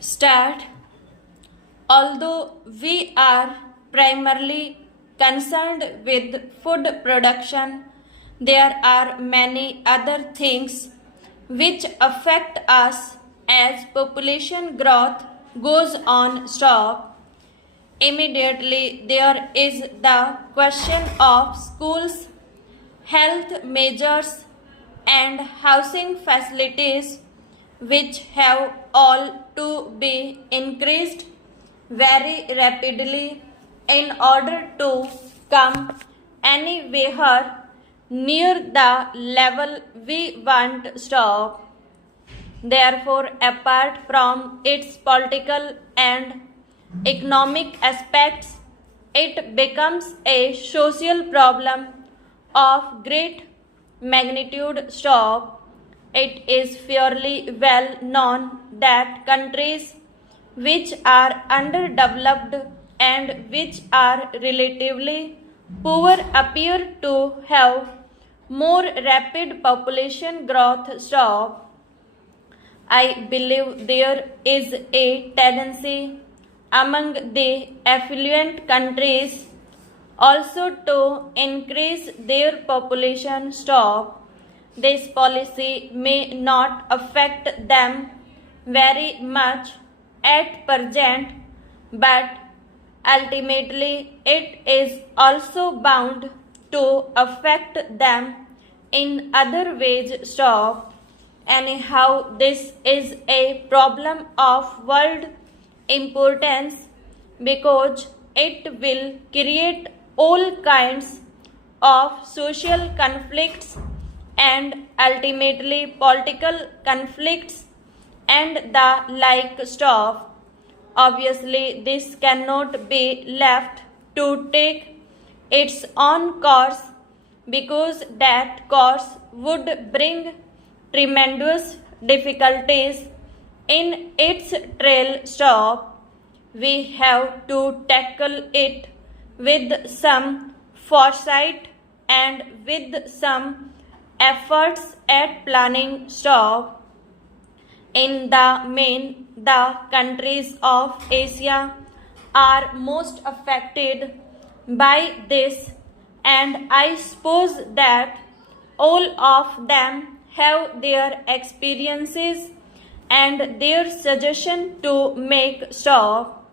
Start. Although we are primarily concerned with food production, there are many other things which affect us as population growth goes on stop. Immediately there is the question of schools, health measures, and housing facilities, which have all to be increased very rapidly in order to come anywhere near the level we want to stop. Therefore, apart from its political and economic aspects, it becomes a social problem of great magnitude. Stop. It is fairly well known that countries which are underdeveloped and which are relatively poor appear to have more rapid population growth. Stop. I believe there is a tendency among the affluent countries also to increase their population. Stop. This policy may not affect them very much at present, but ultimately it is also bound to affect them in other ways. Stop. Anyhow, this is a problem of world importance because it will create all kinds of social conflicts and ultimately political conflicts and the like. Stop. Obviously, this cannot be left to take its own course because that course would bring tremendous difficulties in its trail. Stop. We have to tackle it with some foresight and with some efforts at planning. Stop. In the main, the countries of Asia are most affected by this, and I suppose that all of them have their experiences and their suggestion to make. Stop.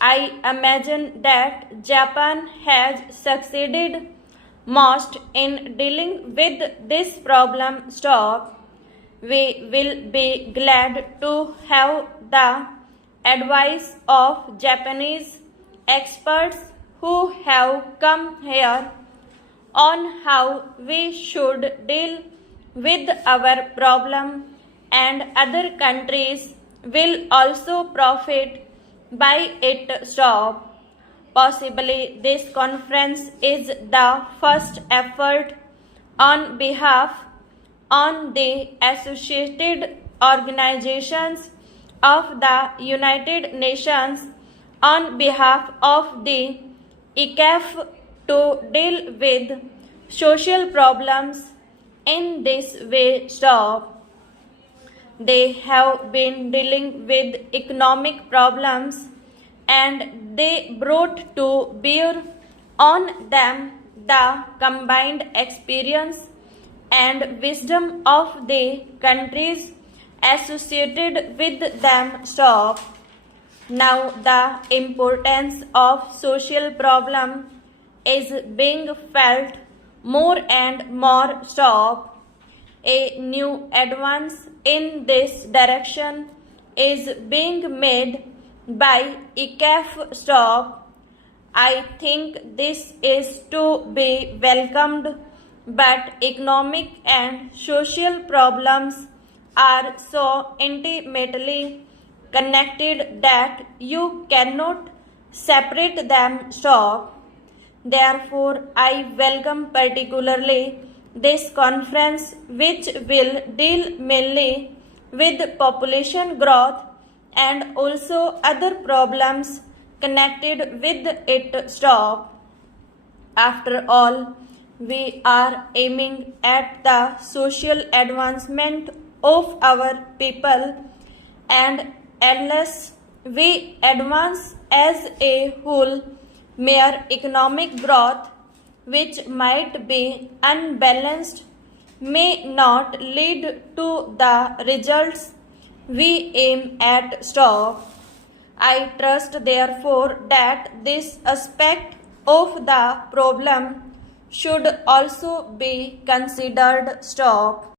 I imagine that Japan has succeeded most in dealing with this problem. Stop. We will be glad to have the advice of Japanese experts who have come here on how we should deal with our problem, and other countries will also profit by it. Stop. Possibly this conference is the first effort on behalf on the associated organizations of the United Nations on behalf of the ICAF to deal with social problems in this way. Stop. They have been dealing with economic problems and they brought to bear on them the combined experience and wisdom of the countries associated with them. Stop. Now the importance of social problem is being felt more and more. Stop. A new advance in this direction is being made by ICAF. Stop. I think this is to be welcomed, but economic and social problems are so intimately connected that you cannot separate them. Stop. Therefore, I welcome particularly this conference, which will deal mainly with population growth and also other problems connected with it. Stop. After all, we are aiming at the social advancement of our people, and unless we advance as a whole, mere economic growth, which might be unbalanced, may not lead to the results we aim at. Stop. I trust therefore that this aspect of the problem should also be considered. Stop.